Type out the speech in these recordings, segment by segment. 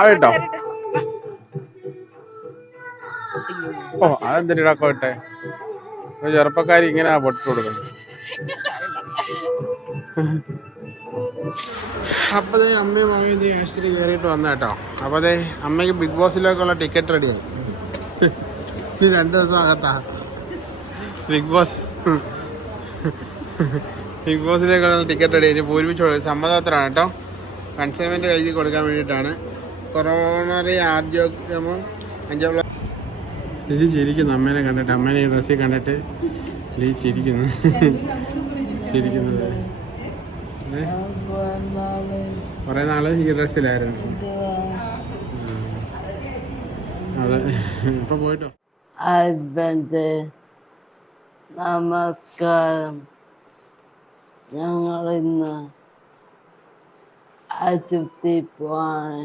ആയിട്ടോ? ഓ അതെന്തിനാ കോട്ടെ ചെറുപ്പക്കാരി ഇങ്ങനെ പൊട്ടിട്ട് കൊടുക്കുന്നു. അപ്പൊ ദേ അമ്മയും മമ്മിയും ഇത് ആശുപത്രി കയറിയിട്ട് വന്ന കേട്ടോ അപ്പൊ അതെ അമ്മയ്ക്ക് ബിഗ് ബോസിലേക്കുള്ള ടിക്കറ്റ് റെഡിയായി ഈ രണ്ട് ദിവസം അകത്താ. Big boss. ബിഗ് ബോസിലേക്കുള്ള ടിക്കറ്റ് റെഡി ഇനി പൂരിപ്പിച്ചോളൂ സമ്മതത്തിലാണ് കേട്ടോ കൺസൈൻമെന്റ് കയ്യിൽ കൊടുക്കാൻ വേണ്ടിയിട്ടാണ്. കൊറോണറി ആർജോക്രമം അഞ്ചാം ക്ലാസ് ലിജി ചിരിക്കുന്നു അമ്മേനെ കണ്ടിട്ട്. അമ്മേനെ ഈ ഡ്രസ്സിൽ കണ്ടിട്ട് ലിജി ചിരിക്കുന്നു. ചിരിക്കുന്നത്? കുറേ നാൾ ഈ ഡ്രസ്സിലായിരുന്നു. അതെ. ഇപ്പൊ പോയിട്ടോ? ഹസ്ബൻഡ് നമസ്കാരം. ഞങ്ങൾ ഇന്ന് ആശുപത്രി പോവാണ്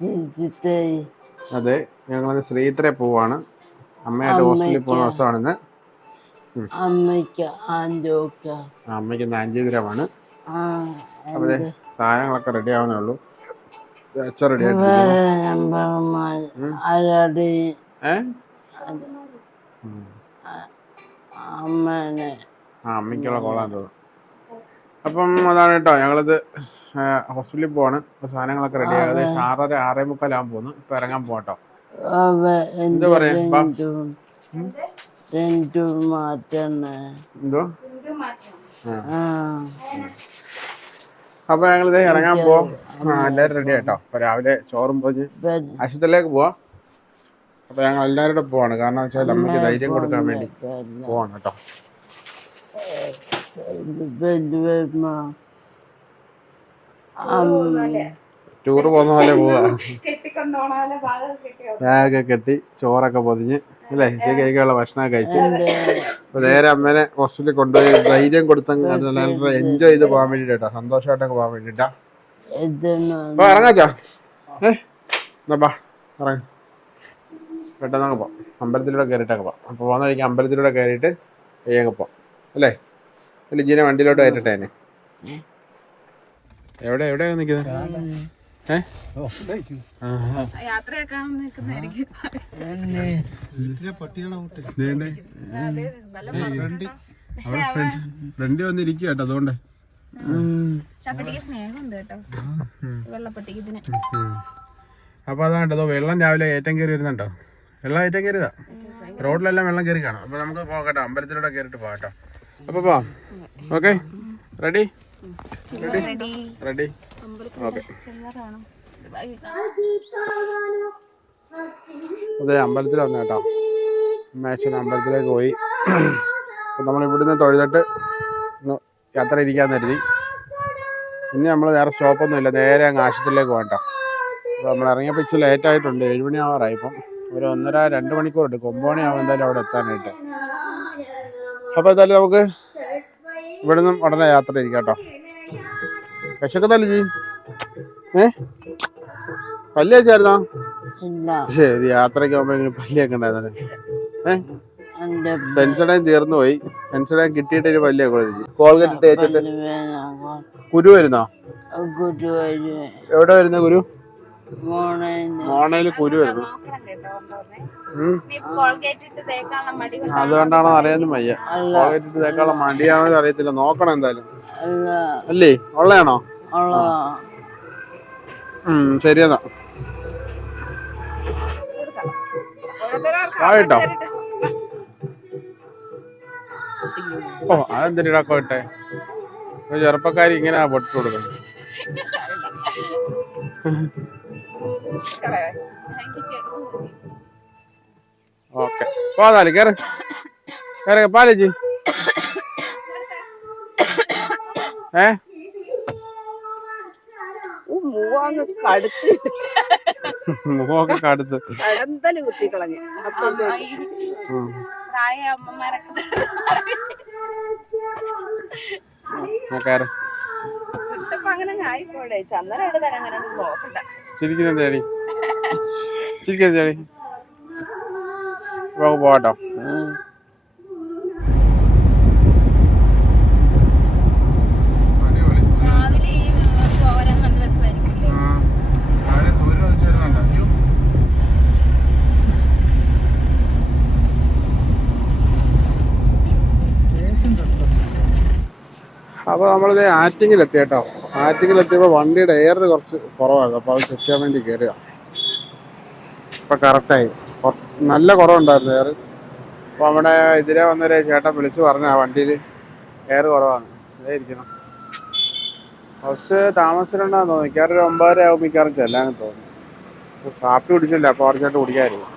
ഡിജിറ്റൽ അതെ ഞങ്ങൾ ശ്രീത്രേ പോവാണ്. അമ്മയായിട്ട് ഹോസ്റ്റലിൽ പോകുന്ന ദിവസമാണിന്ന്. അമ്മയ്ക്ക് അമ്മയ്ക്ക് ഇന്ന് ആൻജിയോഗ്രാമാണ് ആ അപ്പൊ സാധനങ്ങളൊക്കെ റെഡി ആവുന്നേ ഉള്ളൂ. അച്ഛൻ റെഡി ആയിട്ട് അമ്മയ്ക്കുള്ള കോളാൻ തോന്നുന്നു. അപ്പം അതാണ് കേട്ടോ ഞങ്ങളിത് ഹോസ്പിറ്റലിൽ പോവാണ്. അപ്പൊ സാധനങ്ങളൊക്കെ റെഡി ആയി ഏകദേശം ആറര ആറേ മുക്കാലാകാൻ പോകുന്നു ഇപ്പൊ ഇറങ്ങാൻ പോകട്ടോ എന്താ പറയാ? എന്തോ ആ. അപ്പൊ ഞങ്ങളിത് ഇറങ്ങാൻ പോവാം. എല്ലാരും റെഡി ആയിട്ടോ. അപ്പൊ രാവിലെ ചോറും പോയി ആശുപത്രിയിലേക്ക് പോവാ. അപ്പൊ ഞങ്ങൾ എല്ലാരും കൂടെ പോവാണ്. കാരണം വെച്ചാൽ അമ്മയ്ക്ക് ധൈര്യം കൊടുക്കാൻ വേണ്ടി പോവാണ് കേട്ടോ. ടൂറ് പോകുന്ന പോലെ കെട്ടി ചോറൊക്കെ പൊതിഞ്ഞ് അല്ലേ? കഴിക്കാനുള്ള ഭക്ഷണമൊക്കെ കഴിച്ച്. അപ്പൊ നേരെ അമ്മേനെ ഹോസ്പിറ്റലിൽ കൊണ്ടുപോയി ധൈര്യം കൊടുത്തങ്ങ് എൻജോയ് ചെയ്ത് പോകാൻ വേണ്ടിട്ട് കേട്ടോ സന്തോഷമായിട്ടൊക്കെ പോകാൻ വേണ്ടിട്ടാ. അപ്പൊ ഇറങ്ങാച്ചാ ഏ? എന്നാ ഇറങ്ങ. പെട്ടെന്ന് പോവാം അമ്പലത്തിലൂടെ കയറിയിട്ടൊക്കെ പോവാം അപ്പൊ പോകുന്ന വഴിക്ക് അമ്പലത്തിലൂടെ കയറിയിട്ട് ഏക പോവാം അല്ലേ? ലിജീനെ വണ്ടിയിലോട്ട് കയറ്റട്ടെ എന്നെ എവിടെ എവിടെയാ നിൽക്കുന്നത് ഫ്രണ്ട് വന്നിരിക്കുക കേട്ടോ അതുകൊണ്ട്. അപ്പൊ അതാണ് കേട്ടോ വെള്ളം രാവിലെ ഏറ്റം കയറി വരുന്നുണ്ടോ? വെള്ളം ഏറ്റം കയറിയതാ? റോഡിലെല്ലാം വെള്ളം കയറി കാണാം. അപ്പൊ നമുക്ക് പോകട്ടോ അമ്പലത്തിലൂടെ കയറിട്ട് പോകാം കേട്ടോ അപ്പൊ പോവാം. Okay. Ready? Ready? Ready. Okay. അതെ അമ്പലത്തിൽ വന്നു കേട്ടോ. മേശൻ അമ്പലത്തിലേക്ക് പോയി. അപ്പൊ നമ്മൾ ഇവിടുന്ന് തൊഴുതിട്ട് യാത്ര ഇരിക്കാൻ കരുതി. ഇനി നമ്മൾ വേറെ സ്റ്റോപ്പൊന്നും ഇല്ല. നേരെ അങ്ങ് ആശുപത്രിയിലേക്ക് പോകട്ടോ അപ്പോൾ നമ്മൾ ഇറങ്ങിയപ്പോൾ ഇച്ചിരി ലേറ്റ് ആയിട്ടുണ്ട്. ഏഴ് മണി ആവാറായി ഇപ്പം. ഒരു ഒന്നര രണ്ട് മണിക്കൂർ എടുക്കും. ഒമ്പത് മണിയാവും എന്തായാലും അവിടെ എത്താനായിട്ട്. അപ്പോൾ എന്തായാലും നമുക്ക് ഇവിടെ നിന്നും ഉടനെ യാത്ര ഇരിക്കാം കേട്ടോ. വിശക്കുന്നല്ലേ ജി ഏ? പല്ല് വെച്ചായിരുന്നോ ശരി യാത്രയ്ക്ക് പോകുമ്പോഴെങ്കിലും പല്ലിയൊക്കെ ഉണ്ടായിരുന്നല്ലേ സെൻസഡൈൻ തീർന്നു പോയി. സെൻസഡൈൻ കിട്ടിയിട്ട് ഒരു പല്ലിയൊക്കെ കോൾഗേറ്റ് തേച്ചിട്ട് കുരു വരുന്നോ. എവിടെ വരുന്ന കുരു? മോണയിൽ കുരു വരുന്നു. അതുകൊണ്ടാണോ അറിയാനും വയ്യ. കോൾഗേറ്റ് ഇട്ട് തേക്കാനുള്ള മടിയാണോ അറിയത്തില്ല. നോക്കണം എന്തായാലും. അല്ലേ. ഉള്ളയാണോ? ശരിയെന്നാ. ആയിട്ടോ ഓ അതെന്തിനാ കോട്ടെ? ചെറുപ്പക്കാരി ഇങ്ങനെ പൊട്ടിട്ട് കൊടുക്കുന്നു. ഓക്കെ. പോതാൽ കേറ്. കേറ് പാലേജി ഏ? മൂവാങ്ങ് കടുത്ത്. മുഖമൊക്കെ കടുത്ത്. കടന്തൽ കേറ്. വിട്ടപ്പോ അങ്ങനെ ആയിപ്പോടെ. ചന്ദനം എടുത്താൽ അങ്ങനെ നോക്കണ്ട. ചിരിക്കുന്ന ചേരി ചിരിക്കുന്നത് ചേരി പോകട്ടോ അപ്പോൾ നമ്മളിത് ആറ്റിങ്ങിൽ എത്തിയിട്ടോ ആറ്റിങ്ങിൽ എത്തിയപ്പോൾ വണ്ടിയുടെ എയർ കുറച്ച് കുറവായിരുന്നു അപ്പോൾ അത് ചെക്ക് ചെയ്യാൻ വേണ്ടി കയറിയതാണ് ഇപ്പോൾ കറക്റ്റായി നല്ല കുറവുണ്ടായിരുന്നു എയർ അപ്പോൾ നമ്മുടെ ഇതിലെ വന്നൊരു ചേട്ടൻ വിളിച്ച് പറഞ്ഞു ആ വണ്ടിയിൽ എയർ കുറവാണ്. ഇതേ ഇരിക്കണം കുറച്ച് താമസിച്ചിട്ടുണ്ടെന്ന് തോന്നുന്നു. മിക്കവാറും ഒരു ഒമ്പതര ആവും മിക്കവാറും ചെല്ലാനും തോന്നുന്നു. കാപ്പി കുടിച്ചില്ല. അപ്പോൾ കുറച്ചായിട്ട് കുടിക്കാമായിരുന്നു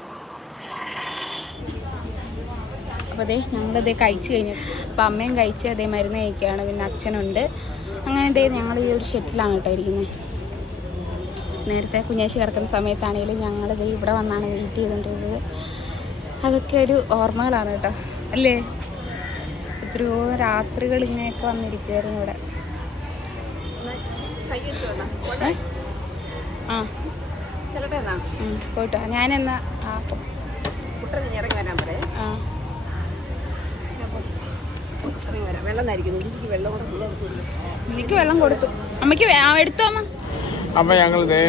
അപ്പോൾ അതെ ഞങ്ങളിതേ കഴിച്ചു കഴിഞ്ഞു. അപ്പോൾ അമ്മയും കഴിച്ച് അതേ മരുന്ന് കഴിക്കുകയാണ്. പിന്നെ അച്ഛനുണ്ട്. അങ്ങനെ ദേ ഞങ്ങൾ ഈ ഒരു ഷെറ്റിലാണ് കേട്ടോ ഇരിക്കുന്നത് നേരത്തെ കുഞ്ഞാശി കിടക്കുന്ന സമയത്താണെങ്കിലും ഞങ്ങൾ ദേ ഇവിടെ വന്നാണ് വെയിറ്റ് ചെയ്തുകൊണ്ടിരുന്നത് അതൊക്കെ ഒരു ഓർമ്മകളാണ് കേട്ടോ. അല്ലേ? എത്രയോ രാത്രികൾ ഇങ്ങനെയൊക്കെ വന്നിരിക്കുമായിരുന്നു ഇവിടെ? ആ. പോയിട്ടോ. ഞാനെന്നാ ആ ഇറങ്ങി വരാൻ പറയാം. ആ ഇറങ്ങി വരാം വെള്ളം നരിക്കുന്നു എനിക്ക് വെള്ളം കൊടുത്തു. അമ്മയ്ക്ക് എടുത്തു അമ്മ? അപ്പോൾ ഞങ്ങൾ ഇതേ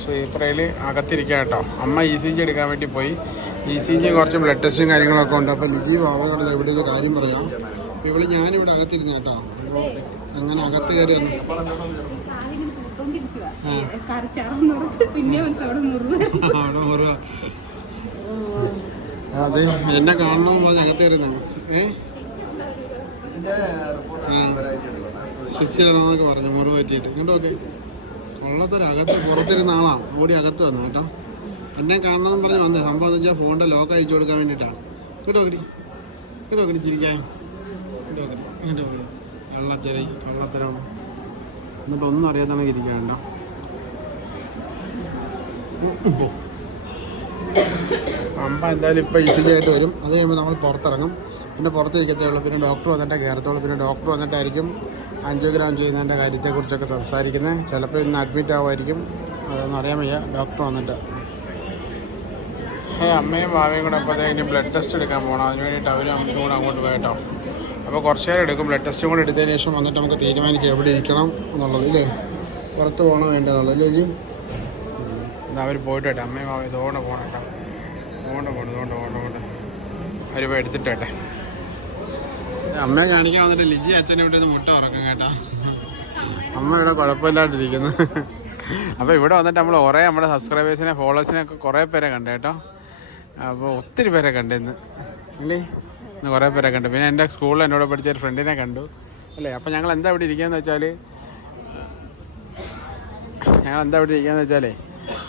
ശ്രീത്രയിൽ അകത്തിരിക്കുക കേട്ടോ. അമ്മ ഇ സി ജി എടുക്കാൻ വേണ്ടി പോയി. ഇ സി ജി കുറച്ച് ബ്ലഡ് ടെസ്റ്റും കാര്യങ്ങളൊക്കെ ഉണ്ട്. അപ്പോൾ ലിജി ബാബയോട് എവിടെയൊക്കെ കാര്യം പറയാം. ഇവിടെ ഞാനിവിടെ അകത്തിരുന്നു കേട്ടോ. അപ്പോൾ അങ്ങനെ അകത്ത് കയറി വന്നു പിന്നെ അവിടെ അതെ എന്നെ കാണണമെന്ന് പറഞ്ഞ് അകത്ത് കയറി നിങ്ങൾ ഏ ആ. സ്വിച്ച് ഇടണമെന്നൊക്കെ പറഞ്ഞു മുറിവ് പറ്റിയിട്ട് ഇങ്ങോട്ട് ഓക്കെ കൊള്ളത്തൊരകത്ത് പുറത്തിരുന്ന ആളാണ് ഓടി അകത്ത് വന്നു കേട്ടോ. എന്നെ കാണണമെന്ന് പറഞ്ഞ് വന്ന്. സംഭവം എന്ന് വെച്ചാൽ ഫോണിന്റെ ലോക്ക് അഴിച്ചു കൊടുക്കാൻ വേണ്ടിയിട്ടാണ് ഇങ്ങോട്ട് നോക്കടി ഇങ്ങോട്ട് നോക്കടി ചിരിക്കാൻ. ഇങ്ങോട്ട് നോക്കടി ഇങ്ങോട്ട് നോക്കടി കള്ളച്ചെറി കള്ളത്തരം എന്നിട്ട് ഒന്നും അറിയാത്താണ് ഇരിക്കണ്ട അമ്മ എന്തായാലും ഇപ്പം ആയിട്ട് വരും. അത് കഴിയുമ്പോൾ നമ്മൾ പുറത്തിറങ്ങും. പിന്നെ പുറത്തിരിക്കത്തേ ഉള്ളൂ. പിന്നെ ഡോക്ടർ വന്നിട്ടേ കയറത്തുള്ളൂ. പിന്നെ ഡോക്ടർ വന്നിട്ടായിരിക്കും ആൻജിയോഗ്രാം ചെയ്യുന്നതിന്റെ കാര്യത്തെക്കുറിച്ചൊക്കെ സംസാരിക്കുന്നത് ചിലപ്പോൾ ഇന്ന് അഡ്മിറ്റ് ആവുമായിരിക്കും. അതൊന്നും അറിയാൻ വയ്യ. ഡോക്ടർ വന്നിട്ട്. ഏ അമ്മയും ഭാവിയും കൂടെ അപ്പോൾ ഇനി ബ്ലഡ് ടെസ്റ്റ് എടുക്കാൻ പോകണം അതിന് വേണ്ടിയിട്ട് അവരും അമ്മയും കൂടെ അങ്ങോട്ട് പോയിട്ടോ അപ്പോൾ കുറച്ച് നേരം എടുക്കും. ബ്ലഡ് ടെസ്റ്റും കൂടെ എടുത്തതിന് ശേഷം വന്നിട്ട് നമുക്ക് തീരുമാനിക്കാം എവിടെ ഇരിക്കണം എന്നുള്ളത് ഇല്ലേ? പുറത്ത് പോകണോ വേണ്ടതെന്നുള്ളത് ഇല്ലേ ജി? എന്നാൽ അവർ പോയിട്ട് കേട്ടെ അമ്മയും ഭാവി ഇതോടെ പോകണം കേട്ടോ. ഇതുകൊണ്ട് പോകണം ഇതുകൊണ്ട് പോകണം ഇതുകൊണ്ട് അവർ പോയി എടുത്തിട്ടേട്ടെ അമ്മയെ കാണിക്കാൻ വന്നിട്ട് ലിജി അച്ഛനെ ഇവിടെ മുട്ട ഉറക്കം കേട്ടോ. അമ്മ ഇവിടെ കുഴപ്പമില്ലാണ്ടിരിക്കുന്നു. അപ്പോൾ ഇവിടെ വന്നിട്ട് നമ്മൾ കുറേ നമ്മുടെ സബ്സ്ക്രൈബേഴ്സിനെ ഫോളോവേഴ്സിനെ ഒക്കെ കുറേ പേരെ കണ്ടു കേട്ടോ. അപ്പോൾ ഒത്തിരി പേരെ കണ്ടു ഇന്ന്. അല്ലേ? ഇന്ന് കുറേ പേരെ കണ്ടു. പിന്നെ എന്റെ സ്കൂളിൽ എന്നോട് പഠിച്ച ഒരു ഫ്രണ്ടിനെ കണ്ടു. അല്ലേ? അപ്പോൾ ഞങ്ങൾ എന്താ ഇവിടെ ഇരിക്കുകയെന്ന് വെച്ചാൽ ഞങ്ങൾ എന്താ ഇവിടെ ഇരിക്കുകയെന്ന് വെച്ചാലേ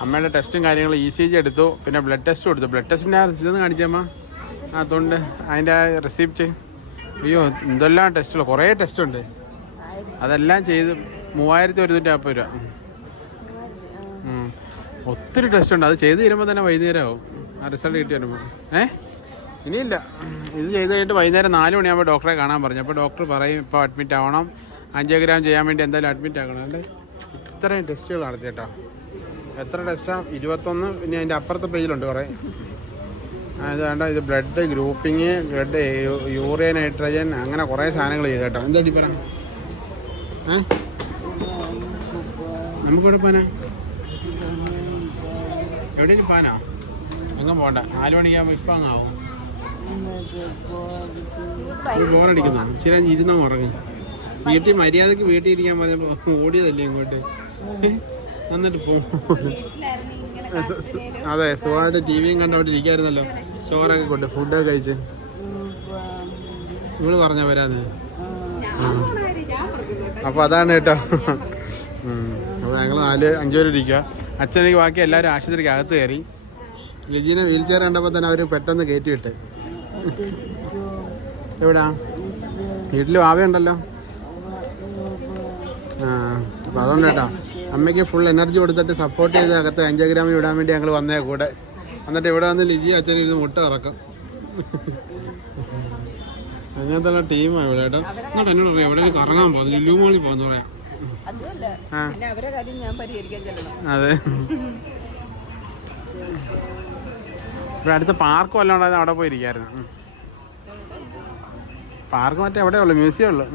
അമ്മയുടെ ടെസ്റ്റും കാര്യങ്ങളും ഇ സി ജി എടുത്തു. പിന്നെ ബ്ലഡ് ടെസ്റ്റും എടുത്തു. ബ്ലഡ് ടെസ്റ്റിന്റെ ഇതൊന്ന് കാണിച്ചമ്മ അതുകൊണ്ട് അതിന്റെ റെസിപ്റ്റ് അയ്യോ എന്തെല്ലാം ടെസ്റ്റുകൾ കുറേ ടെസ്റ്റ് ഉണ്ട്. അതെല്ലാം ചെയ്ത് മൂവായിരത്തി ഒരുന്നൂറ്റി നാൽപ്പത് രൂപ ഒത്തിരി ടെസ്റ്റ് ഉണ്ട്. അത് ചെയ്ത് തീരുമ്പോൾ തന്നെ വൈകുന്നേരം ആവും ആ റിസൾട്ട് കിട്ടി വരുമ്പോൾ ഏ? ഇനിയില്ല. ഇത് ചെയ്ത് കഴിഞ്ഞിട്ട് വൈകുന്നേരം നാല് മണിയാകുമ്പോൾ ഡോക്ടറെ കാണാൻ പറഞ്ഞു. അപ്പോൾ ഡോക്ടർ പറയും ഇപ്പോൾ അഡ്മിറ്റ് ആവണം. ആൻജിയോഗ്രാം ചെയ്യാൻ വേണ്ടി എന്തായാലും അഡ്മിറ്റ് ആക്കണം. അല്ലേ ഇത്രയും ടെസ്റ്റുകൾ നടത്തിയിട്ടാണ് എത്ര ടെസ്റ്റാണ് ഇരുപത്തൊന്ന്. ഇനി അതിന്റെ അപ്പുറത്തെ പേജിലുണ്ട് കുറേ. ഇത് വേണ്ട ഇത് blood grouping blood urea nitrogen അങ്ങനെ കുറേ സാധനങ്ങൾ ചെയ്ത് കേട്ടോ എന്താ ഡിപ്പറ പറ? ഏ? നമുക്കിവിടെ പോനാ എവിടെയും പോനാ അങ്ങ് പോണ്ട. നാല് മണിക്കാകുമ്പോൾ ഇപ്പം അങ്ങാവും ബോറടിക്കുന്നോ അങ്ങ് ഇരുന്നോ ഉറങ്ങി. വീട്ടിൽ മര്യാദയ്ക്ക് വീട്ടിൽ ഇരിക്കാൻ പറഞ്ഞപ്പോൾ ഓടിയതല്ലേ ഇങ്ങോട്ട്? എന്നിട്ട് പോ. അതെ സുഖമായിട്ട് ടി വിയും കണ്ടവിടെ ഇരിക്കായിരുന്നല്ലോ. ചോറൊക്കെ കൊണ്ട്? ഫുഡൊക്കെ കഴിച്ച്? ഇവൾ പറഞ്ഞ വരാന്ന്. അപ്പൊ അതാണ് കേട്ടോ. അപ്പോൾ ഞങ്ങൾ നാല് അഞ്ച് പേര് ഇരിക്കുക അച്ഛനെനിക്ക് ബാക്കി എല്ലാവരും ആശുപത്രിക്ക് അകത്ത് കയറി. ലിജീനെ വീൽ ചെയർ കണ്ടപ്പോൾ തന്നെ അവർ പെട്ടെന്ന് കയറ്റി വിട്ട് എവിടാ വീട്ടിൽ ആവയുണ്ടല്ലോ ആ. അപ്പം അതുകൊണ്ട് കേട്ടോ. അമ്മയ്ക്ക് ഫുൾ എനർജി കൊടുത്തിട്ട് സപ്പോർട്ട് ചെയ്ത് അകത്ത് അഞ്ചാഗ്രാമിൽ വിടാൻ വേണ്ടി ഞങ്ങൾ വന്നേ കൂടെ. എന്നിട്ട് ഇവിടെ വന്ന് ലിജി അച്ഛൻ ഇരുന്ന് മുട്ട ഇറക്കും അങ്ങനത്തെ ടീമാണ് ഇവിടെ? എന്നിട്ട് എന്നോട് പറയാം എവിടെ കറങ്ങാൻ പോകുന്നു ലുലു മോളിൽ പോകുന്നു പറയാം. അതെ. ഇവിടെ അടുത്ത പാർക്ക് വല്ലതും ഉണ്ടായിരുന്നു അവിടെ പോയിരിക്കായിരുന്നു. പാർക്ക് മറ്റേ എവിടെ ഉള്ളു? മ്യൂസിയം ഉള്ളു.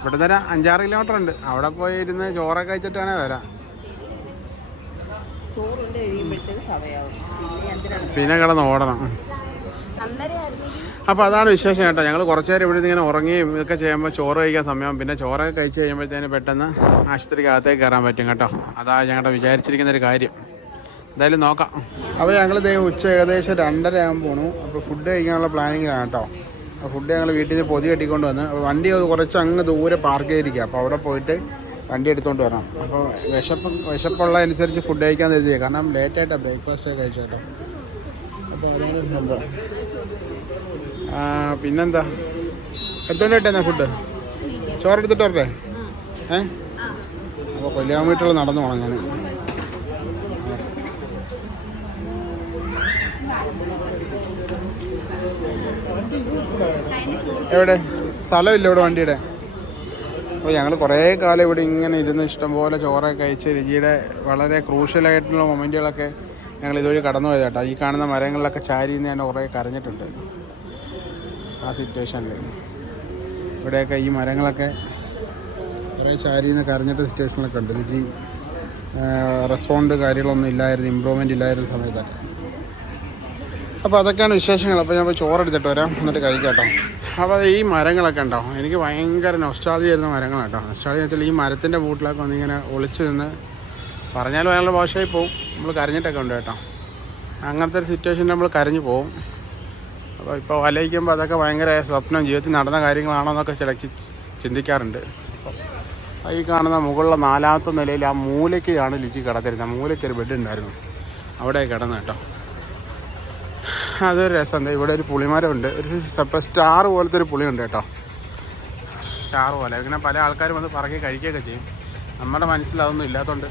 ഇവിടെ തരാം അഞ്ചാറ് കിലോമീറ്റർ ഉണ്ട്. അവിടെ പോയി ഇരുന്ന് ചോറൊക്കെ കഴിച്ചിട്ടാണേ വരാം. പിന്നെ കിടന്ന് ഓടണം. അപ്പോൾ അതാണ് വിശേഷം കേട്ടോ. ഞങ്ങൾ കുറച്ച് നേരം ഇവിടെ ഇങ്ങനെ ഉറങ്ങിയും ഇതൊക്കെ ചെയ്യുമ്പോൾ ചോറ് കഴിക്കാൻ സമയം പിന്നെ ചോറൊക്കെ കഴിച്ച് കഴിയുമ്പോഴത്തേന് പെട്ടെന്ന് ആശുപത്രിക്കകത്തേക്ക് കയറാൻ പറ്റും കേട്ടോ. അതാ ഞങ്ങളുടെ വിചാരിച്ചിരിക്കുന്ന ഒരു കാര്യം. എന്തായാലും നോക്കാം. അപ്പോൾ ഞങ്ങൾ ഉച്ച ഏകദേശം രണ്ടര ആകുമ്പോൾ പോണു. അപ്പോൾ ഫുഡ് കഴിക്കാനുള്ള പ്ലാനിങ്ങിലാണ് കേട്ടോ. ഫുഡ് ഞങ്ങൾ വീട്ടിൽ നിന്ന് പൊതി കെട്ടിക്കൊണ്ട് വന്ന്. വണ്ടി കുറച്ച് അങ്ങ് ദൂരെ പാർക്ക് ചെയ്തിരിക്കുക അപ്പോൾ അവിടെ പോയിട്ട് വണ്ടി എടുത്തുകൊണ്ട് വരണം. അപ്പോൾ വിശപ്പ് വിശപ്പുള്ള അനുസരിച്ച് ഫുഡ് കഴിക്കാൻ കരുതിയത് കാരണം ലേറ്റായിട്ടാണ് ബ്രേക്ക്ഫാസ്റ്റ് ഒക്കെ കഴിച്ചു കേട്ടോ. അപ്പോൾ അതാണ് സംഭവം. പിന്നെന്താ? എടുത്തോണ്ട് ഫുഡ് ചോറ് എടുത്തിട്ട് വരട്ടെ? ഏ? അപ്പോൾ കൊല്ലാമീറ്റർ നടന്നു പോകണം ഞാൻ എവിടെ? സ്ഥലമില്ല ഇവിടെ വണ്ടിയുടെ. അപ്പോൾ ഞങ്ങൾ കുറേ കാലം ഇവിടെ ഇങ്ങനെ ഇരുന്ന് ഇഷ്ടംപോലെ ചോറൊക്കെ കഴിച്ച് രുചിയുടെ വളരെ ക്രൂഷ്യലായിട്ടുള്ള മൊമെന്റുകളൊക്കെ ഞങ്ങൾ ഇതുവഴി കടന്നു പോയത് കേട്ടോ ഈ കാണുന്ന മരങ്ങളിലൊക്കെ ചാരി നിന്ന് ഞാൻ കുറേ കരഞ്ഞിട്ടുണ്ട്. ആ സിറ്റുവേഷനിൽ ഇവിടെയൊക്കെ ഈ മരങ്ങളൊക്കെ കുറേ ചാരി നിന്ന് കരഞ്ഞിട്ട് സിറ്റുവേഷനിലൊക്കെ ഉണ്ട്. രുചി റെസ്പോണ്ട് കാര്യങ്ങളൊന്നും ഇല്ലായിരുന്നു ഇമ്പ്രൂവ്മെന്റ് ഇല്ലായിരുന്ന സമയത്തൊക്കെ. അപ്പോൾ അതൊക്കെയാണ് വിശേഷങ്ങൾ. അപ്പോൾ ഞാൻ ചോറെടുത്തിട്ട് വരാം. എന്നിട്ട് കഴിക്കാം കേട്ടോ അപ്പോൾ ഈ മരങ്ങളൊക്കെ ഉണ്ടോ? എനിക്ക് ഭയങ്കര നൊസ്റ്റാളജി വരുന്ന മരങ്ങളാണ് കേട്ടോ. നൊസ്റ്റാളജി വെച്ചാൽ ഈ മരത്തിന്റെ വീട്ടിലൊക്കെ ഒന്നിങ്ങനെ ഒളിച്ച് നിന്ന് പറഞ്ഞാലും അയാളുടെ ഭാഷയിൽ പോവും. നമ്മൾ കരഞ്ഞിട്ടൊക്കെ ഉണ്ട് കേട്ടോ. അങ്ങനത്തെ ഒരു സിറ്റുവേഷൻ നമ്മൾ കരഞ്ഞു പോവും. അപ്പോൾ ഇപ്പോൾ വലയിക്കുമ്പോൾ അതൊക്കെ ഭയങ്കര സ്വപ്നം. ജീവിതത്തിൽ നടന്ന കാര്യങ്ങളാണോ എന്നൊക്കെ ചിലക്ക് ചിന്തിക്കാറുണ്ട്. ഈ കാണുന്ന മുകളിലെ നാലാമത്തെ നിലയിൽ ആ മൂലയ്ക്കാണ് ലിജി കിടത്തിരുന്നത് മൂലയ്ക്ക് ഒരു ബെഡ് ഉണ്ടായിരുന്നു. അവിടെ കിടന്നു കേട്ടോ. അതൊരു രസം. എന്താ ഇവിടെ ഒരു പുളിമരം ഉണ്ട് ഒരു സപ്പ- സ്റ്റാർ പോലത്തെ ഒരു പുളിയുണ്ട് കേട്ടോ. സ്റ്റാർ പോലെ. ഇങ്ങനെ പല ആൾക്കാരും വന്ന് പറക്കി കഴിക്കുകയൊക്കെ ചെയ്യും. നമ്മുടെ മനസ്സിൽ അതൊന്നും ഇല്ലാത്തതുകൊണ്ട്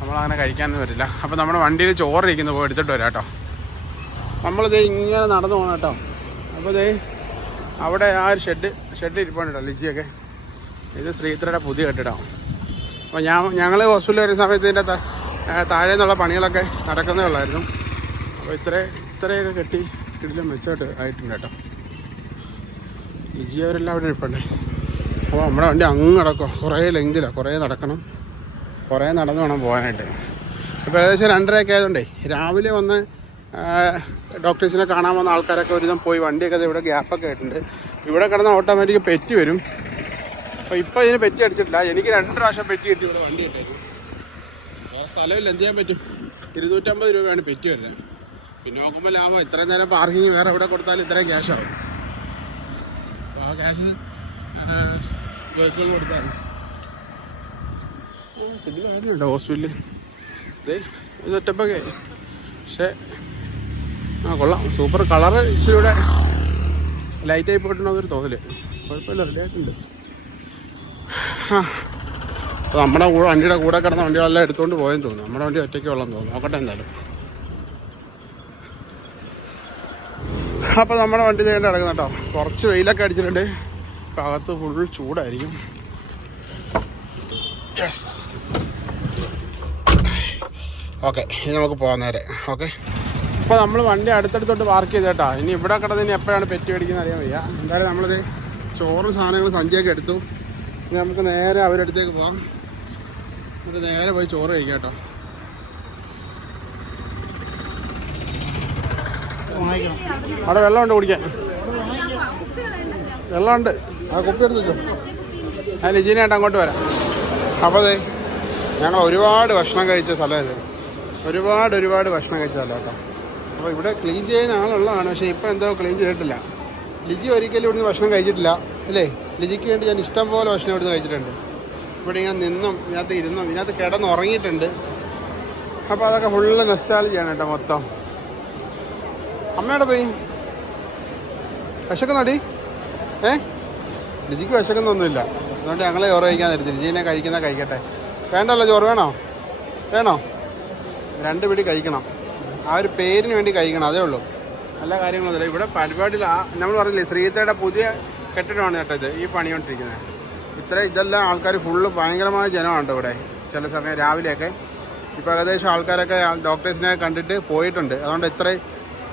നമ്മളങ്ങനെ കഴിക്കാനൊന്നും വരില്ല. അപ്പോൾ നമ്മുടെ വണ്ടിയിൽ ചോറിരിക്കുന്നു. പോയി എടുത്തിട്ട് വരാം കേട്ടോ. നമ്മളിത് ഇങ്ങനെ നടന്നു പോകണം കേട്ടോ. അപ്പോൾ ഇതേ അവിടെ ആ ഒരു ഷെഡ് ഷെഡ് ഇരിപ്പുണ്ട് കേട്ടോ ലിജിയൊക്കെ. ഇത് ശ്രീത്രയുടെ പുതിയ കെട്ടിടം അപ്പോൾ ഞാൻ ഞങ്ങൾ ഹോസ്പിറ്റലിൽ വരുന്ന സമയത്ത് ഇതിന്റെ താഴെ നിന്നുള്ള പണികളൊക്കെ നടക്കുന്നേ ഉള്ളായിരുന്നു. അപ്പോൾ ഇത്ര ഇത്രയൊക്കെ കെട്ടി കിടിലം മെച്ചമായിട്ട് ആയിട്ടുണ്ട് കേട്ടോ. വിജയവരെല്ലാം അവിടെ ഇരിപ്പുണ്ട്. അപ്പോൾ നമ്മുടെ വണ്ടി അങ്ങ് നടക്കുക കുറേ ലെങ്കിലാണ് കുറേ നടക്കണം. കുറേ നടന്നു വേണം പോകാനായിട്ട്. ഇപ്പോൾ ഏകദേശം രണ്ടരയൊക്കെ ആയതുകൊണ്ടേ രാവിലെ വന്ന് ഡോക്ടേഴ്സിനെ കാണാൻ വന്ന ആൾക്കാരൊക്കെ ഒരുവിധം പോയി. വണ്ടിയൊക്കെ ഇവിടെ ഗ്യാപ്പൊക്കെ ആയിട്ടുണ്ട്. ഇവിടെ കിടന്ന ഓട്ടോമാറ്റിക് പെറ്റി വരും. അപ്പോൾ ഇപ്പോൾ ഇതിന് പെറ്റി അടിച്ചിട്ടില്ല. എനിക്ക് രണ്ട് പ്രാവശ്യം പെറ്റി കിട്ടി ഇവിടെ വണ്ടി കിട്ടായിരുന്നു വേറെ സ്ഥലമില്ല. എന്ത് ചെയ്യാൻ പറ്റും? ഇരുന്നൂറ്റമ്പത് രൂപയാണ് പെറ്റി വരുന്നത്. പിന്നെ നോക്കുമ്പോൾ ലാഭം. ഇത്രയും നേരം പാർക്കിങ് വേറെ എവിടെ കൊടുത്താലും ഇത്രയും ക്യാഷ് ആവും. അപ്പോൾ ആ ക്യാഷ് വെഹിക്കിൾ കൊടുത്താൽ ഇതിലായിരുന്നു ഹോസ്പിറ്റലിൽ ഇതേ സെറ്റപ്പൊക്കെ പക്ഷേ ആ കൊള്ളാം. സൂപ്പർ കളറ് ഇച്ചിരി കൂടെ ലൈറ്റായി പോയിട്ടുണ്ടെന്നൊരു തോന്നൽ. കുഴപ്പമില്ല റെഡി ആയിട്ടുണ്ട്. നമ്മുടെ കൂടെ വണ്ടിയുടെ കൂടെ കിടന്ന വണ്ടികളെല്ലാം എടുത്തുകൊണ്ട് പോയെന്ന് തോന്നുന്നു. നമ്മുടെ വണ്ടി ഒറ്റയ്ക്ക് വെള്ളം തോന്നുന്നു. നോക്കട്ടെ എന്തായാലും. അപ്പോൾ നമ്മുടെ വണ്ടി ചെയ്യേണ്ട കിടക്കുന്ന കേട്ടോ. കുറച്ച് വെയിലൊക്കെ അടിച്ചിട്ടുണ്ട്. അകത്ത് ഫുൾ ചൂടായിരിക്കും. യെസ് ഓക്കെ ഇനി നമുക്ക് പോകാൻ നേരെ. ഓക്കെ അപ്പോൾ നമ്മൾ വണ്ടി അടുത്തടുത്തോട്ട് പാർക്ക് ചെയ്ത് കേട്ടോ. ഇനി ഇവിടെ കിടന്ന് ഇനി എപ്പോഴാണ് പെറ്റി മേടിക്കുന്നത് അറിയാൻ വയ്യ. എന്തായാലും നമ്മളിത് ചോറും സാധനങ്ങളും സഞ്ചിയൊക്കെ എടുത്തു. ഇനി നമുക്ക് നേരെ അവരടുത്തേക്ക് പോകാം. എന്നിട്ട് നേരെ പോയി ചോറ് കഴിക്കാം കേട്ടോ. അവിടെ വെള്ളമുണ്ട് കുടിക്കാൻ. വെള്ളമുണ്ട്. ആ കുപ്പി എടുത്ത് വെച്ചോ. ആ ലിജീനായിട്ട് അങ്ങോട്ട് വരാം. അപ്പോൾ അതെ ഞങ്ങൾ ഒരുപാട് ഭക്ഷണം കഴിച്ച സ്ഥലം ഇത്. ഒരുപാട് ഒരുപാട് ഭക്ഷണം കഴിച്ച സ്ഥലം കേട്ടോ. അപ്പോൾ ഇവിടെ ക്ലീൻ ചെയ്യാൻ ആളുള്ളതാണ്. പക്ഷേ ഇപ്പോൾ എന്തോ ക്ലീൻ ചെയ്തിട്ടില്ല. ലിജി ഒരിക്കലും ഇവിടുന്ന് ഭക്ഷണം കഴിച്ചിട്ടില്ല. അല്ലേ? ലിജിക്ക് വേണ്ടി ഞാൻ ഇഷ്ടം പോലെ ഭക്ഷണം ഇവിടുന്ന് കഴിച്ചിട്ടുണ്ട്. ഇവിടെ ഇങ്ങനെ നിന്നും ഇതിനകത്ത് ഇരുന്നും ഇതിനകത്ത് കിടന്നുറങ്ങിയിട്ടുണ്ട്. അപ്പോൾ അതൊക്കെ ഫുള്ള് നെസ്റ്റാളിയാണ് കേട്ടോ മൊത്തം. അമ്മയുടെ പോയി വിശക്കുന്നോടി? ഏ? ലിജിക്ക് വിശക്കുന്നൊന്നുമില്ല. അതുകൊണ്ട് ഞങ്ങളെ ചോറ് കഴിക്കാൻ തരത്തില്ല. ലിജീനെ കഴിക്കുന്ന കഴിക്കട്ടെ. വേണ്ടല്ലോ ചോറ് വേണോ? വേണോ? രണ്ട് പിടി കഴിക്കണം. ആ ഒരു പേരിന് വേണ്ടി കഴിക്കണം അതേ ഉള്ളൂ. നല്ല കാര്യങ്ങളൊന്നുമില്ല. ഇവിടെ പരിപാടിയിൽ ആ നമ്മൾ പറഞ്ഞില്ലേ ശ്രീതയുടെ പുതിയ കെട്ടിടമാണ് കേട്ടോ ഇത് ഈ പണിയോണ്ടിരിക്കുന്നത് ഇത്ര ഇതെല്ലാം ആൾക്കാർ ഫുള്ള് ഭയങ്കരമായ ജനമാണ് ഇവിടെ. ചില സമയം രാവിലെയൊക്കെ. ഇപ്പോൾ ഏകദേശം ആൾക്കാരൊക്കെ ഡോക്ടേഴ്സിനെ കണ്ടിട്ട് പോയിട്ടുണ്ട്. അതുകൊണ്ട് ഇത്രയും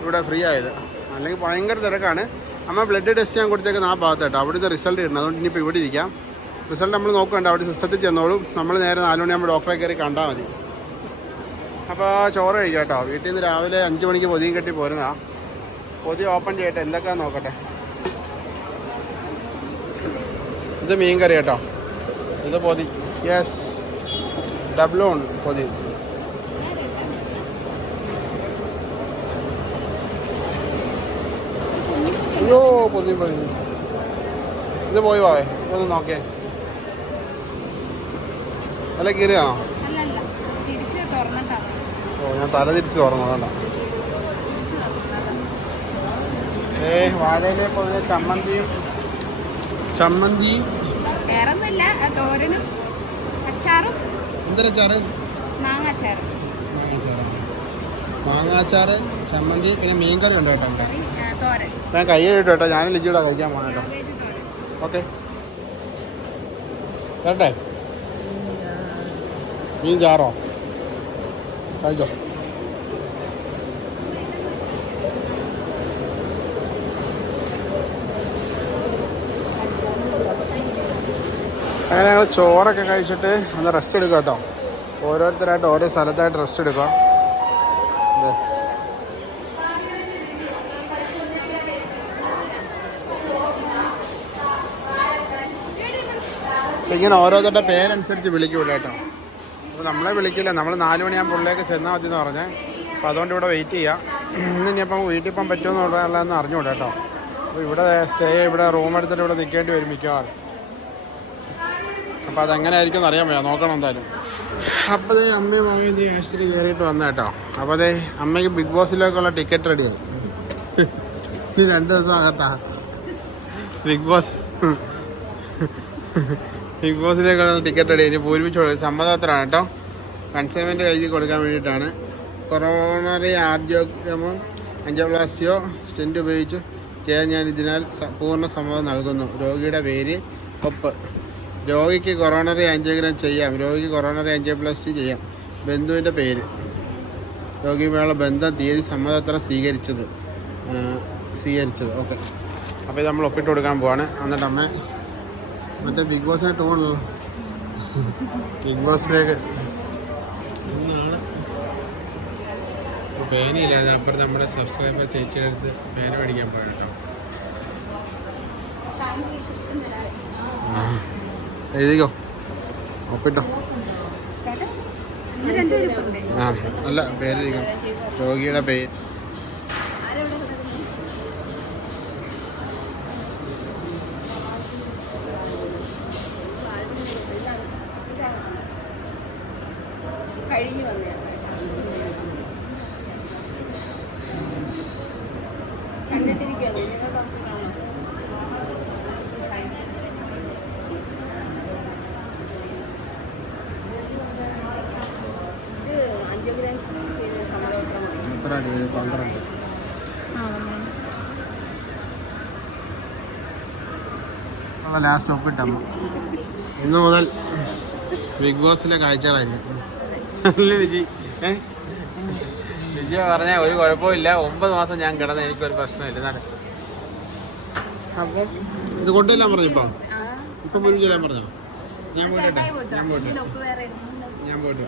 ഇവിടെ ഫ്രീ ആയത്. അല്ലെങ്കിൽ ഭയങ്കര തിരക്കാണ്. അമ്മ ബ്ലഡ് ടെസ്റ്റ് ചെയ്യാൻ കൊടുത്തേക്കുന്ന ആ ഭാഗത്ത് കേട്ടോ അവിടുത്തെ റിസൾട്ട് ഇടണം. അതുകൊണ്ട് ഇനിയിപ്പോൾ ഇവിടെ ഇരിക്കാം. റിസൾട്ട് നമ്മൾ നോക്കണ്ട. അവിടെ സിസ്റ്റത്തിൽ ചെന്നോളും. നമ്മൾ നേരെ നാലുമണിയാകുമ്പോൾ ഡോക്ടറെ കയറി കണ്ടാൽ മതി. അപ്പോൾ ചോറ് കഴിക്കാം കേട്ടോ വീട്ടിൽ നിന്ന് രാവിലെ അഞ്ച് മണിക്ക് പൊതിയും കെട്ടി പോരുന്നതാ. പൊതി ഓപ്പൺ ചെയ്യട്ടെ. എന്തൊക്കെയാ നോക്കട്ടെ. ഇത് മീൻ കറി കേട്ടോ. ഇത് പൊതി. യെസ് ഡബ്ലൂൺ പൊതി. അയ്യോ പൊതി പൊതി ഇത് പോയി പോവേ ഒന്ന് നോക്കേ അല്ല കീറിയാണോ ഓ ഞാൻ തല തിരിച്ച് തുറന്നതല്ല ഏ വാഴയിലെ പോലെ ചമ്മന്തിയും ചമ്മന്തി. തോരനും അച്ചാറും എന്തരച്ചാറ്? മാങ്ങ അച്ചാറും മാങ്ങാച്ചാറ്. മാങ്ങാച്ചാറ് ചമ്മന്തി പിന്നെ മീൻകറി ഉണ്ട് കേട്ടോ ഞാൻ കൈ കഴിട്ടോ കേട്ടോ ഞാൻ ലിജിയുടെ കഴിക്കാൻ പോകണം കേട്ടോ ഓക്കെ. കേട്ടെ മീൻ ചാറോ? കഴിച്ചോ? അങ്ങനെ ഞങ്ങൾ ചോറൊക്കെ കഴിച്ചിട്ട് ഒന്ന് റെസ്റ്റ് എടുക്കാം കേട്ടോ. ഓരോരുത്തരായിട്ട് ഓരോ സ്ഥലത്തായിട്ട് റെസ്റ്റ് എടുക്കാം. ദേ. ഇങ്ങനെ ഓരോരുത്തരുടെ പേരനുസരിച്ച് വിളിക്കൂല കേട്ടോ. അപ്പോൾ നമ്മളെ വിളിക്കില്ല. നമ്മൾ നാല് മണിയാകുമ്പോൾ പുള്ളിയൊക്കെ ചെന്നാൽ മതി എന്ന് പറഞ്ഞേ. അപ്പോൾ അതുകൊണ്ട് ഇവിടെ വെയിറ്റ് ചെയ്യാം. ഇന്ന് ഇനിയിപ്പം വീട്ടിൽ പോകാൻ പറ്റുമെന്ന് പറയാനുള്ളതെന്ന് അറിഞ്ഞൂടാ കേട്ടോ. അപ്പോൾ ഇവിടെ സ്റ്റേ ഇവിടെ റൂം എടുത്തിട്ട് ഇവിടെ നിൽക്കേണ്ടി വരും മിക്കവാറും. അപ്പോൾ അതെങ്ങനെയായിരിക്കും എന്ന് അറിയാൻ വയ്യ. നോക്കണം എന്തായാലും. അപ്പോൾ അതേ അമ്മയും വാങ്ങി ഇത് ആശുപത്രി കയറിയിട്ട് വന്ന കേട്ടോ. അപ്പോൾ അതേ അമ്മയ്ക്ക് ബിഗ് ബോസിലേക്കുള്ള ടിക്കറ്റ് റെഡിയായി ഇനി രണ്ട് ദിവസം അകത്താ. ബിഗ് ബോസ് ബിഗ് ബോസിലേക്കുള്ള ടിക്കറ്റ് റെഡി. ഇനി പൂരിപ്പിച്ച് കൊടുക്കും സമ്മതപത്രമാണ് കേട്ടോ. കൺസൈൻമെന്റ് കയ്യിൽ കൊടുക്കാൻ വേണ്ടിയിട്ടാണ്. കൊറോണറി ആർജോക്രമം അഞ്ചോപ്ലാസ്റ്റിയോ സ്റ്റെന്റ് ഉപയോഗിച്ച് ചെയ്യാൻ ഞാൻ ഇതിനാൽ പൂർണ സമ്മതം നൽകുന്നു. രോഗിയുടെ പേര് ഒപ്പ്. രോഗിക്ക് കൊറോണറി ആൻജിയോഗ്രാം ചെയ്യാം. രോഗിക്ക് കൊറോണറി ആൻജിയോപ്ലാസ്റ്റി ചെയ്യാം. ബന്ധുവിന്റെ പേര്. രോഗിയുമായുള്ള ബന്ധം തീയതി സമ്മതപത്രം സ്വീകരിച്ചത്. സ്വീകരിച്ചത്. ഓക്കെ. അപ്പോൾ ഇത് നമ്മൾ ഒപ്പിട്ട് കൊടുക്കാൻ പോവാണ്. എന്നിട്ട് അമ്മ മറ്റേ ബിഗ് ബോസ് ബോസിനെ ടൂണല്ലോ ബിഗ് ബോസിലേക്ക് പേനയില്ലായിരുന്നു അപ്പുറം നമ്മുടെ സബ്സ്ക്രൈബർ ചേച്ചിയുടെ അടുത്ത് പേന മേടിക്കാൻ പോയ കേട്ടോ. എഴുതിക്കോ? ഒപ്പിട്ടോ? ആ അല്ല പേര് എഴുതിക്കോ രോഗിയുടെ പേര് കഴിഞ്ഞു വന്നേ കണ്ടിട്ടിരിക്കുമോ നിങ്ങൾ ഡോക്ടറാണോ ഇത് അഞ്ചോഗ്രാം ചെയ്ത് സമ്മതപത്രം എത്ര അടി പന്ത്രണ്ട് ലാസ്റ്റ് ഒപ്പിട്ടമ്മ ഇന്ന് മുതൽ ബിഗ് ബോസിലെ കാഴ്ചകളായിരിക്കും. ലിജി ലിജി പറഞ്ഞ ഒരു കുഴപ്പമില്ല ഒമ്പത് മാസം ഞാൻ കിടന്ന എനിക്കൊരു പ്രശ്നമില്ല. അപ്പം? ഇത് കൊണ്ടുവരാൻ പറഞ്ഞു ഇപ്പം. ഇപ്പം ഒരു ചെല്ലാൻ പറഞ്ഞോ? ഞാൻ പോയിട്ട് ഞാൻ പോട്ടെ. ഞാൻ പോയിട്ട്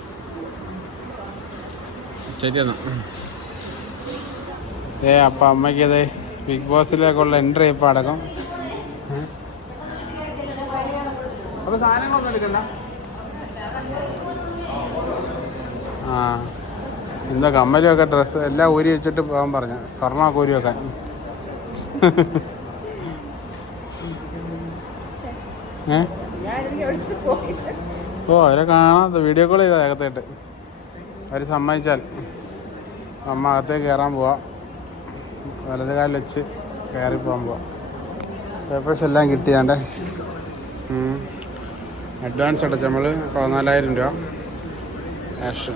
ശരി എന്നാ. ഏ അപ്പം അമ്മയ്ക്ക് അതെ ബിഗ് ബോസിലേക്കുള്ള എൻട്രി ഇപ്പം അടക്കം. സാധനങ്ങളൊന്നും എടുക്കണ്ട. ആ. എന്താ കമ്മലൊക്കെ ഡ്രസ്സ് എല്ലാം ഊരി വെച്ചിട്ട് പോകാൻ പറഞ്ഞു. സ്വർണമൊക്കെ ഊരി വെക്കാൻ. ഏ? ഓ അവരെ കാണാത്ത വീഡിയോ കോൾ ചെയ്താൽ അകത്തേട്ട്. അവർ സമ്മതിച്ചാൽ അമ്മ അകത്തേക്ക് കയറാൻ പോവാ. വലത് കാലിൽ വെച്ച് കയറി പോകാൻ പോവാം. പേപ്പേഴ്സ് എല്ലാം കിട്ടിയാണ്ട്. അഡ്വാൻസ് അടച്ച നമ്മൾ പതിനാലായിരം രൂപ. ക്യാഷ്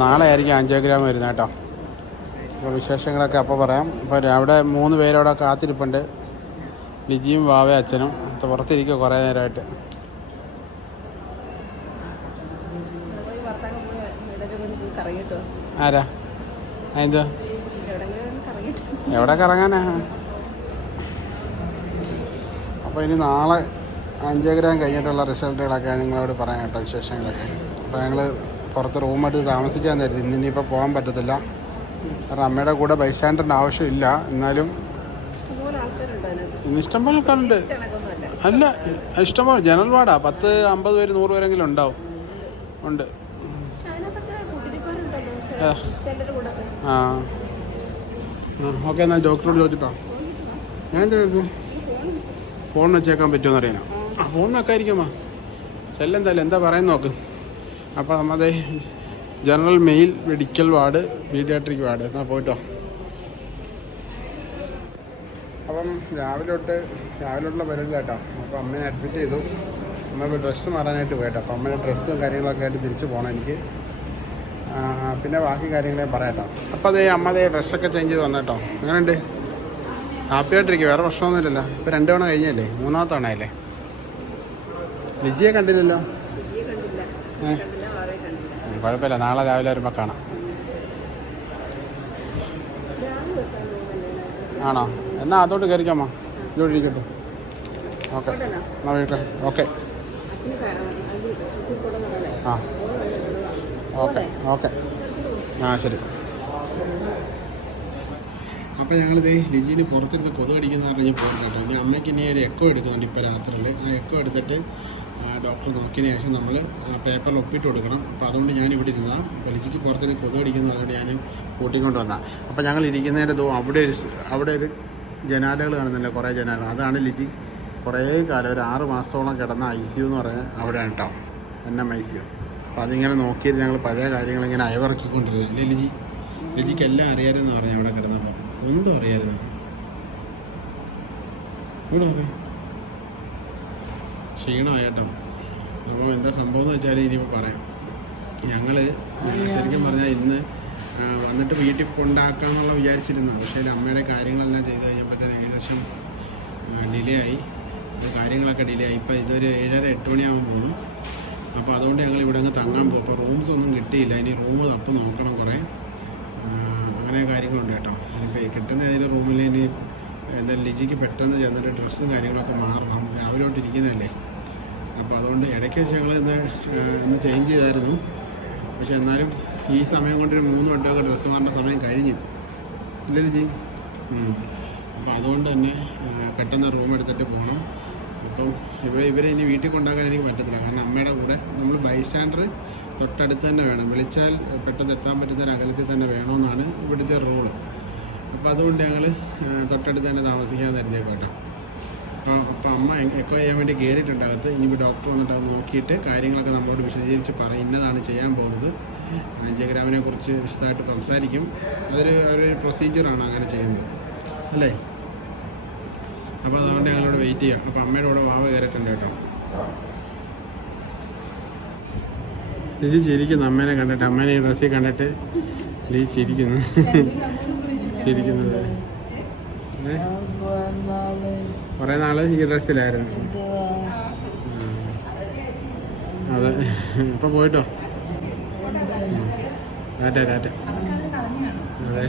നാളെ ആയിരിക്കും അഞ്ചോ ഗ്രാം വരുന്നത് കേട്ടോ. അപ്പോൾ വിശേഷങ്ങളൊക്കെ അപ്പോൾ പറയാം. അപ്പോൾ അവിടെ മൂന്ന് പേരവിടെ കാത്തിരിപ്പുണ്ട്. ലിജിയും വാവ അച്ഛനും. പുറത്തിരിക്കുക കുറേ നേരമായിട്ട്. ആരാ? കറങ്ങിട്ടോ എവിടെ കറങ്ങാനാ അപ്പോൾ ഇനി നാളെ അഞ്ചോഗ്രാം കഴിഞ്ഞിട്ടുള്ള റിസൾട്ടുകളൊക്കെ നിങ്ങളോട് പറയാം കേട്ടോ വിശേഷങ്ങളൊക്കെ. അപ്പോൾ ഞങ്ങൾ പുറത്ത് റൂമെടുത്ത് താമസിക്കാൻ തരുത് ഇനിയിപ്പോൾ പോകാൻ പറ്റത്തില്ല. കാരണം അമ്മയുടെ കൂടെ ബൈസ്റ്റാൻഡറിന്റെ ആവശ്യമില്ല. എന്നാലും ഇഷ്ടംപോലെ ആൾക്കാരുണ്ട് ഇന്ന് അല്ല ഇഷ്ടംപോലെ ജനറൽ വാർഡാ പത്ത് അമ്പത് പേര് നൂറ് പേരെങ്കിലും ഉണ്ടാവും. ഉണ്ട്. ആ. ഓക്കെ എന്നാൽ ഡോക്ടറോട് ചോദിച്ചിട്ടോ. ഞാൻ ഫോൺ. വെച്ചേക്കാൻ പറ്റുമോ അറിയാനോ ആ ഫോൺ വെക്കായിരിക്കുമ്മ ചെല്ലെന്തായാലും എന്താ പറയുന്ന നോക്ക്. അപ്പോൾ നമ്മുടെ general male medical ward paediatric ward എന്നാൽ പോയിട്ടോ. അപ്പം രാവിലെ തൊട്ട് രാവിലെ തൊട്ടുള്ള പരിപാടിയിലാട്ടോ അപ്പോൾ അമ്മേനെ അഡ്മിറ്റ് ചെയ്തു. അമ്മ ഡ്രസ്സ് മാറാനായിട്ട് പോയിട്ടോ അപ്പോൾ അമ്മയുടെ ഡ്രസ്സും കാര്യങ്ങളൊക്കെ ആയിട്ട് തിരിച്ച് പോകണം എനിക്ക്. പിന്നെ ബാക്കി കാര്യങ്ങളെ പറയാട്ടോ അപ്പോൾ അതേ അമ്മ ഡ്രസ്സൊക്കെ ചേഞ്ച് ചെയ്ത് വന്നേട്ടോ അങ്ങനെയുണ്ട് ഹാപ്പി ആയിട്ടിരിക്കും വേറെ പ്രശ്നമൊന്നുമില്ലല്ലോ. ഇപ്പോൾ രണ്ട് തവണ കഴിഞ്ഞല്ലേ? മൂന്നാമത്തെ അല്ലേ? ലിജിയെ കണ്ടില്ലല്ലോ? കുഴപ്പമില്ല. നാളെ രാവിലെ വരുമ്പോൾ കാണാം. ആണോ? എന്നാ അതോട്ട് കയറിക്കാമോ ഇതോട്ട് ഇരിക്കട്ടെ. ഓക്കെ. എന്നാ വീട്ടെ ഓക്കെ. ആ ഓക്കെ. ഓക്കെ. ആ ശരി. അപ്പോൾ ഞങ്ങളിത് ലിജിന് പുറത്തിരുന്ന് കൊതു അടിക്കുന്ന പറഞ്ഞ് പോകുന്നു കേട്ടോ. ഇനി അമ്മയ്ക്ക് ഇനി ഒരു എക്കോ എടുക്കുന്നുണ്ട് ഇപ്പോൾ രാത്രിയിൽ ആ എക്കോ എടുത്തിട്ട് ഡോക്ടർ നോക്കിയതിന് ശേഷം നമ്മൾ പേപ്പറിൽ ഒപ്പിട്ട് കൊടുക്കണം. അപ്പോൾ അതുകൊണ്ട് ഞാൻ ഇവിടെ ഇരുന്നതാ. ലിജിക്ക് പുറത്തിന് കൊതു അടിക്കുന്നത് അതുകൊണ്ട് ഞാൻ കൂട്ടിക്കൊണ്ട് വന്നതാണ് അപ്പോൾ ഞങ്ങൾ ഇരിക്കുന്നതിന്റെ ദോ അവിടെ ഒരു അവിടെ ഒരു ജനാലകൾ കാണുന്നില്ല കുറേ ജനാലകൾ അതാണ് ലിജി. കുറേ കാലം ഒരു ആറ് മാസത്തോളം കിടന്ന ഐ സി യു എന്ന് പറഞ്ഞാൽ അവിടെയാണ് കേട്ടോ N M I C U. അപ്പോൾ അതിങ്ങനെ നോക്കിയിട്ട് ഞങ്ങൾ പഴയ കാര്യങ്ങളിങ്ങനെ അയവിറക്കിക്കൊണ്ടിരുന്നു അല്ലേ ലിജി? ലിജിക്ക് എല്ലാം അറിയാമെന്ന് പറഞ്ഞു അവിടെ കിടന്നപ്പോൾ ഒന്നും അറിയാമായിരുന്നു? ഇവിടെ നോക്ക്. ക്ഷീണമായിട്ടോ അപ്പോൾ എന്താ സംഭവം എന്ന് വെച്ചാൽ ഇനിയിപ്പോൾ പറയാം. ഞങ്ങൾ ശരിക്കും പറഞ്ഞാൽ ഇന്ന് വന്നിട്ട് വീട്ടിൽ കൊണ്ടാക്കാം എന്നുള്ള വിചാരിച്ചിരുന്നത് പക്ഷേ അമ്മയുടെ കാര്യങ്ങളെല്ലാം ചെയ്ത് കഴിഞ്ഞപ്പോഴത്തേന് ഏകദേശം ഡിലേ ആയി കാര്യങ്ങളൊക്കെ ഡിലേ ആയി ഇപ്പോൾ ഇതൊരു ഏഴര എട്ട് മണിയാകുമ്പോൾ പോകും. അപ്പോൾ അതുകൊണ്ട് ഞങ്ങൾ ഇവിടെ അങ്ങ് തങ്ങാൻ പോകും. അപ്പോൾ റൂംസ് ഒന്നും കിട്ടിയില്ല. ഇനി റൂം തപ്പ് നോക്കണം കുറേ. അങ്ങനെ കാര്യങ്ങളുണ്ട് കേട്ടോ. ഇനിയിപ്പോൾ കിട്ടുന്ന ഏതെങ്കിലും റൂമിൽ ഇനി എന്തായാലും ലിജിക്ക് പെട്ടെന്ന് ചെന്നിട്ട് ഡ്രസ്സും കാര്യങ്ങളൊക്കെ മാറണം. രാവിലെ തൊട്ട് ഇരിക്കുന്നതല്ലേ? അപ്പോൾ അതുകൊണ്ട് ഇടയ്ക്ക് വെച്ച് ഞങ്ങൾ ഇന്ന് ഇന്ന് ചേഞ്ച് ചെയ്തായിരുന്നു. പക്ഷെ എന്നാലും ഈ സമയം കൊണ്ട് ഒരു മൂന്ന് വട്ടമൊക്കെ ഡ്രസ്സ് മാറേണ്ട സമയം കഴിഞ്ഞു. ഇല്ലേ ജി അപ്പോൾ അതുകൊണ്ട് തന്നെ പെട്ടെന്ന് റൂം എടുത്തിട്ട് പോകണം. അപ്പം ഇവിടെ ഇവരെ ഇനി വീട്ടിൽ കൊണ്ടാക്കാൻ എനിക്ക് പറ്റത്തില്ല. കാരണം അമ്മയുടെ കൂടെ നമ്മൾ ബൈസ്റ്റാൻഡർ തൊട്ടടുത്ത് തന്നെ വേണം. വിളിച്ചാൽ പെട്ടെന്ന് എത്താൻ പറ്റുന്ന ഒരു അകലത്തിൽ തന്നെ വേണമെന്നാണ് ഇവിടുത്തെ റൂൾ അപ്പോൾ അതുകൊണ്ട് ഞങ്ങൾ തൊട്ടടുത്ത് തന്നെ താമസിക്കാൻ കരുതിയേക്കോട്ടെ അപ്പോൾ അപ്പോൾ അമ്മ എക്കോ ചെയ്യാൻ വേണ്ടി കയറിയിട്ടുണ്ട് അകത്ത്. ഇനിയിപ്പോൾ ഡോക്ടർ വന്നിട്ട് അത് നോക്കിയിട്ട് കാര്യങ്ങളൊക്കെ നമ്മളോട് വിശദീകരിച്ച് പറയും ഇന്നതാണ് ചെയ്യാൻ പോകുന്നത്. ആൻജിയോഗ്രാമിനെ കുറിച്ച് വിശദമായിട്ട് സംസാരിക്കും. അതൊരു ഒരു പ്രൊസീജിയറാണ് അങ്ങനെ ചെയ്യുന്നത്. അല്ലേ? അപ്പോൾ അതുകൊണ്ട് ഞങ്ങളോട് വെയിറ്റ് ചെയ്യാം. അപ്പോൾ അമ്മയുടെ കൂടെ വാവ കയറിയിട്ടുണ്ട് കേട്ടോ. ലിജി ചിരിക്കുന്നു. അമ്മേനെ കണ്ടിട്ട് അമ്മേനെ ഈ ഡ്രസ്സിൽ കണ്ടിട്ട് ലിജി ചിരിക്കുന്നു. ചിരിക്കുന്നത്? കുറേ നാൾ ഈ ഡ്രസ്സിലായിരുന്നു. അതെ. ഇപ്പൊ പോയിട്ടോ. ടാറ്റ ടാറ്റ. അതെ